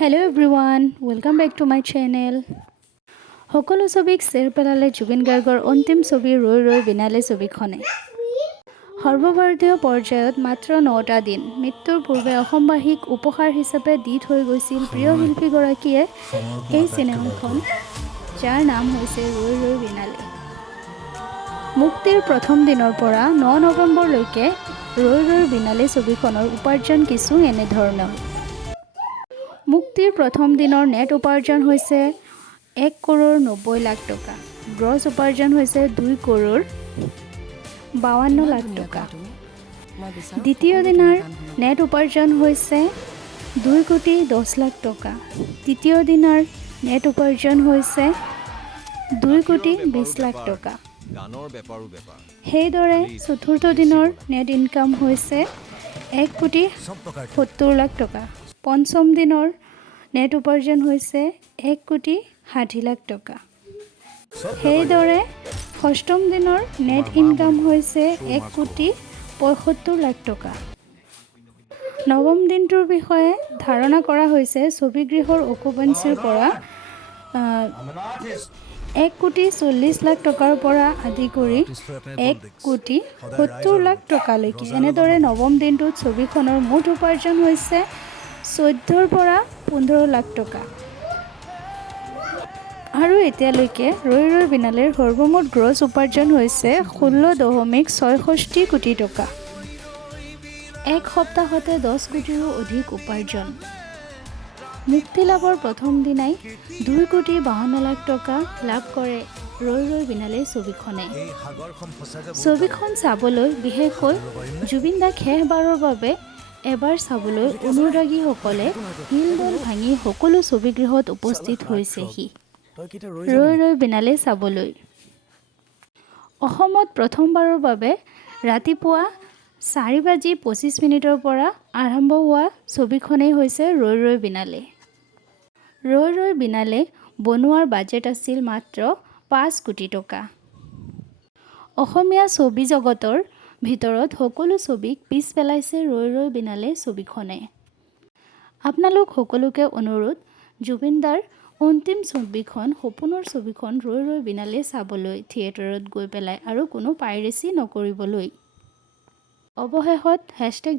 Hello everyone, welcome back to my channel. সকলো ছবিক share পেলালে জুবিন গাৰ্গৰ অন্তিম ছবি ৰৈ ৰৈ বিনালে ছবিখনে। সৰ্বভাৰতীয় পৰ্যায়ত মাত্ৰ 9টা দিন মৃত্যুৰ পূৰ্বে অসমবাসীক উপহাৰ হিচাপে দি থৈ গৈছিল প্ৰিয় শিল্পীগৰাকীয়ে এই চিনেমাখন, যাৰ নাম হৈছে ৰৈ ৰৈ বিনালে। মুক্তিৰ প্ৰথম দিনৰ পৰা 9 নৱেম্বৰলৈকে ৰৈ ৰৈ বিনালে ছবিখনৰ উপাৰ্জন কিছু এনেধৰণৰ। মুক্তিৰ প্ৰথম দিনৰ নেট উপাৰ্জন হৈছে 1,90,00,000 টকা, গ্ৰছ উপাৰ্জন হৈছে 2,52,00,000 টকা। দ্বিতীয় দিনৰ নেট উপাৰ্জন হৈছে 2,10,00,000 টকা। তৃতীয় দিনৰ নেট উপাৰ্জন হৈছে 2,20,00,000 টকা। সেইদৰে চতুৰ্থ দিনৰ নেট ইনকাম হৈছে 1,70,00,000 টকা। পঞ্চম দিনৰ নেট উপাৰ্জন হৈছে 1,60,00,000 টকা। সেইদৰে ষষ্ঠম দিনৰ নেট ইনকাম হৈছে 1,75,00,000 টকা। নৱম দিনটোৰ বিষয়ে ধাৰণা কৰা হৈছে ছবিগৃহৰ অকুপেঞ্চিৰ পৰা 1,40,00,000 টকাৰ পৰা আদি কৰি 1,70,00,000 টকালৈকে। এনেদৰে নৱম দিনটোত ছবিখনৰ মুঠ উপাৰ্জন হৈছে 14,00,000 পৰা 15,00,000 টকা। আৰু এতিয়ালৈকে ৰৈ ৰৈ বিনালেৰ সৰ্বমুঠ গ্ৰছ উপাৰ্জন হৈছে 16,66 কোটি টকা। এক সপ্তাহতে 10 কোটিৰো অধিক উপাৰ্জন। মুক্তি লাভৰ প্ৰথম দিনাই 2,52,00,000 টকা লাভ কৰে ৰৈ ৰৈ বিনালে ছবিখনে। ছবিখন চাবলৈ, বিশেষকৈ জুবিন দাক শেষবাৰৰ বাবে এবাৰ চাবলৈ অনুৰাগীসকলে হিলদল ভাঙি সকলো ছবিগৃহত উপস্থিত হৈছেহি ৰৈ ৰৈ বিনালে চাবলৈ। অসমত প্ৰথমবাৰৰ বাবে ৰাতিপুৱা 4:25 পৰা আৰম্ভ হোৱা ছবিখনেই হৈছে ৰৈ ৰৈ বিনালে। ৰৈ ৰৈ বিনালে বনোৱাৰ বাজেট আছিল মাত্ৰ 5 কোটি টকা। অসমীয়া ছবি জগতৰ ভিতৰত সকলো ছবিক পিছ পেলাইছে ৰৈ ৰৈ বিনালে ছবিখনে। আপোনালোক সকলোকে অনুৰোধ, জুবিন দাৰ অন্তিম ছবিখন, সপোনৰ ছবিখন ৰৈ ৰৈ বিনালে চাবলৈ থিয়েটাৰত গৈ পেলাই আৰু কোনো পাইৰেচি নকৰিবলৈ। অৱশেষত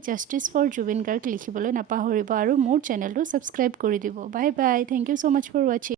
#JusticeForJubin Garg লিখিবলৈ নাপাহৰিব আৰু মোৰ চেনেলটো ছাবস্ক্ৰাইব কৰি দিব। Bye bye, thank you so' much for ৱাচিং।